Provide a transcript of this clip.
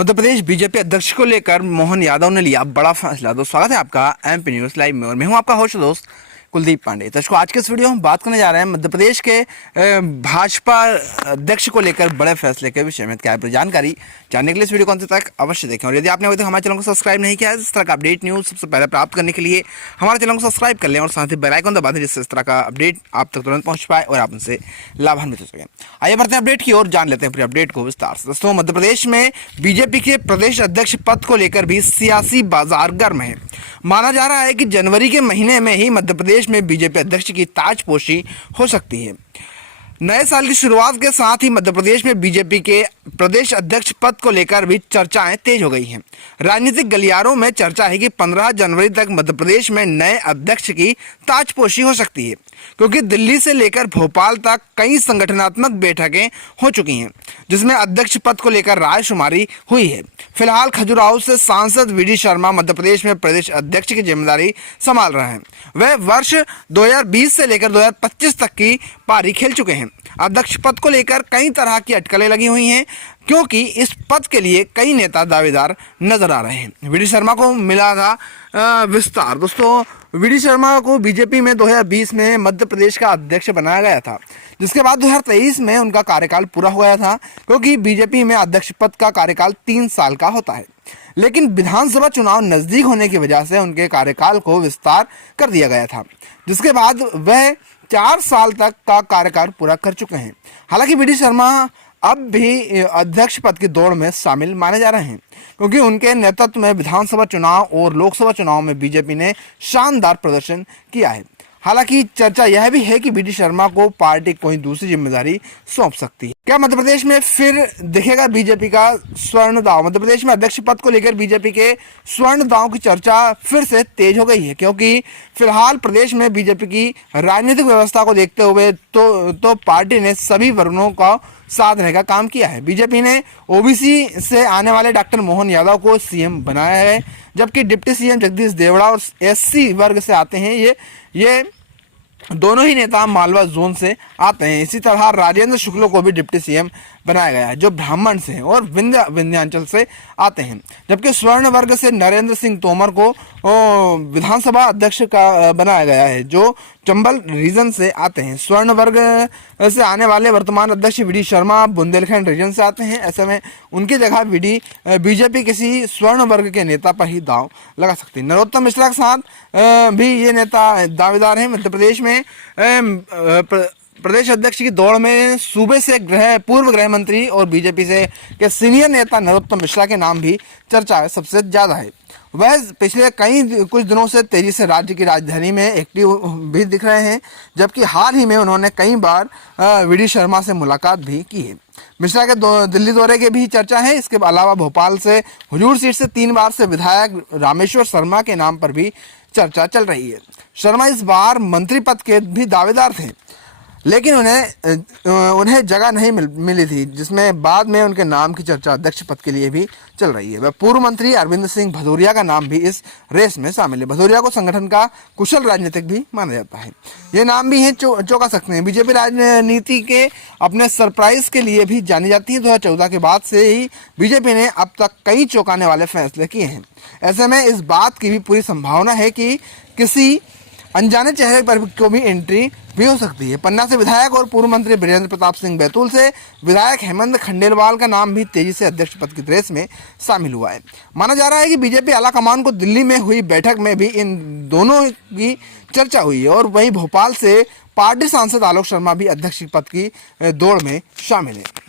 Madhya Pradesh BJP अध्यक्ष को लेकर मोहन यादव ने लिया बड़ा फैसला। दोस्तों स्वागत है आपका एमपी न्यूज लाइव में और मैं हूं आपका होस्ट दोस्त कुलदीप पांडे। दर्शकों आज के इस वीडियो में हम बात करने जा रहे हैं मध्य प्रदेश के भाजपा अध्यक्ष को लेकर बड़े फैसले के विषय में। क्या है जानकारी जानने के लिए इस वीडियो को अंत तक अवश्य देखें और यदि आपने अभी तक हमारे चैनल को सब्सक्राइब नहीं किया है इस तरह का अपडेट न्यूज सबसे पहले प्राप्त करने के लिए हमारे चैनल को सब्सक्राइब कर लें और साथ ही बेल आइकन दबा दें जिससे इस तरह का अपडेट आप तक तुरंत पहुंच पाए और आप उनसे लाभान्वित हो सकें। आइए बढ़ते हैं अपडेट की ओर, जान लेते हैं पूरे अपडेट को विस्तार से। दोस्तों मध्य प्रदेश में बीजेपी के प्रदेश अध्यक्ष पद को लेकर भी सियासी बाजार गर्म है। माना जा रहा है कि जनवरी के महीने में ही मध्य प्रदेश में बीजेपी अध्यक्ष की ताजपोशी हो सकती है। नए साल की शुरुआत के साथ ही मध्य प्रदेश में बीजेपी के प्रदेश अध्यक्ष पद को लेकर भी चर्चाएं तेज हो गई हैं। राजनीतिक गलियारों में चर्चा है कि 15 जनवरी तक मध्य प्रदेश में नए अध्यक्ष की ताजपोशी हो सकती है, क्योंकि दिल्ली से लेकर भोपाल तक कई संगठनात्मक बैठकें हो चुकी हैं जिसमें अध्यक्ष पद को लेकर रायशुमारी हुई है। फिलहाल खजुराहो से सांसद वीडी शर्मा मध्य प्रदेश में प्रदेश अध्यक्ष की जिम्मेदारी संभाल रहे हैं। वह वर्ष 2020 से लेकर 2025 तक की पारी खेल चुके हैं। अध्यक्ष पद को लेकर कई तरह की अटकलें लगी हुई हैं, क्योंकि इस पद के लिए कई नेता दावेदार नजर आ रहे हैं। वीडी शर्मा को मिला था विस्तार। दोस्तों वीडी शर्मा को बीजेपी में 2020 में मध्य प्रदेश का अध्यक्ष बनाया गया था, जिसके बाद 2023 में उनका कार्यकाल पूरा हो गया था, क्योंकि बीजेपी में अध्यक्ष पद का कार्यकाल 3 साल का होता है। लेकिन विधानसभा चुनाव नजदीक होने की वजह से उनके कार्यकाल को विस्तार कर दिया गया था, जिसके बाद वह 4 साल तक का कार्यकाल पूरा कर चुके हैं। हालांकि वीडी शर्मा अब भी अध्यक्ष पद की दौड़ में शामिल माने जा रहे हैं, क्योंकि उनके नेतृत्व में विधानसभा चुनाव और लोकसभा चुनाव में बीजेपी ने शानदार प्रदर्शन किया है। हालांकि चर्चा यह भी है कि वीडी शर्मा को पार्टी कोई दूसरी जिम्मेदारी सौंप सकती है। क्या मध्य प्रदेश में फिर दिखेगा बीजेपी का स्वर्ण दांव? मध्य प्रदेश में अध्यक्ष पद को लेकर बीजेपी के स्वर्ण दांव की चर्चा फिर से तेज हो गई है, क्योंकि फिलहाल प्रदेश में बीजेपी की राजनीतिक व्यवस्था को देखते हुए तो पार्टी ने सभी वर्गों का साथ देने का काम किया है। बीजेपी ने ओबीसी से आने वाले डॉक्टर मोहन यादव को सीएम बनाया है, जबकि डिप्टी सीएम जगदीश देवड़ा और एससी वर्ग से आते हैं ये दोनों ही नेता मालवा जोन से आते हैं। इसी तरह राजेंद्र शुक्ल को भी डिप्टी सीएम बनाया गया है, जो ब्राह्मण से हैं और विंध्याचल से आते हैं। जबकि स्वर्ण वर्ग से नरेंद्र सिंह तोमर को विधानसभा अध्यक्ष का बनाया गया है, जो चंबल रीजन से आते हैं। स्वर्ण वर्ग से आने वाले वर्तमान अध्यक्ष वीडी शर्मा बुंदेलखंड रीजन से आते हैं। ऐसे में उनकी जगह बीजेपी किसी स्वर्ण वर्ग के नेता पर ही दांव लगा सकती है। नरोत्तम मिश्रा के साथ भी ये नेता दावेदार हैं। मध्य प्रदेश में प्रदेश अध्यक्ष की दौड़ में सूबे से पूर्व गृह मंत्री और बीजेपी से के सीनियर नेता नरोत्तम मिश्रा के नाम भी चर्चा सबसे ज्यादा है। वह पिछले कुछ दिनों से तेजी से राज्य की राजधानी में एक्टिव भी दिख रहे हैं, जबकि हाल ही में उन्होंने कई बार वीडी शर्मा से मुलाकात भी की है। मिश्रा के दिल्ली दौरे की भी चर्चा है। इसके अलावा भोपाल से हुजूर सीट से 3 बार से विधायक रामेश्वर शर्मा के नाम पर भी चर्चा चल रही है। शर्मा इस बार मंत्री पद के भी दावेदार थे, लेकिन उन्हें जगह नहीं मिली थी, जिसमें बाद में उनके नाम की चर्चा अध्यक्ष पद के लिए भी चल रही है। वह पूर्व मंत्री अरविंद सिंह भदौरिया का नाम भी इस रेस में शामिल है। भदौरिया को संगठन का कुशल राजनीतिक भी माना जाता है। ये नाम भी है चौंका सकते हैं। बीजेपी राजनीति के अपने सरप्राइज के लिए भी जानी जाती है। 2014 के बाद से ही बीजेपी ने अब तक कई चौंकाने वाले फैसले किए हैं। ऐसे में इस बात की भी पूरी संभावना है कि किसी अनजाने चेहरे पर को भी एंट्री भी हो सकती है। पन्ना से विधायक और पूर्व मंत्री बीरेंद्र प्रताप सिंह बैतूल से विधायक हेमंत खंडेलवाल का नाम भी तेजी से अध्यक्ष पद की रेस में शामिल हुआ है। माना जा रहा है कि बीजेपी आलाकमान को दिल्ली में हुई बैठक में भी इन दोनों की चर्चा हुई है और वहीं भोपाल से पार्टी सांसद आलोक शर्मा भी अध्यक्ष पद की दौड़ में शामिल है।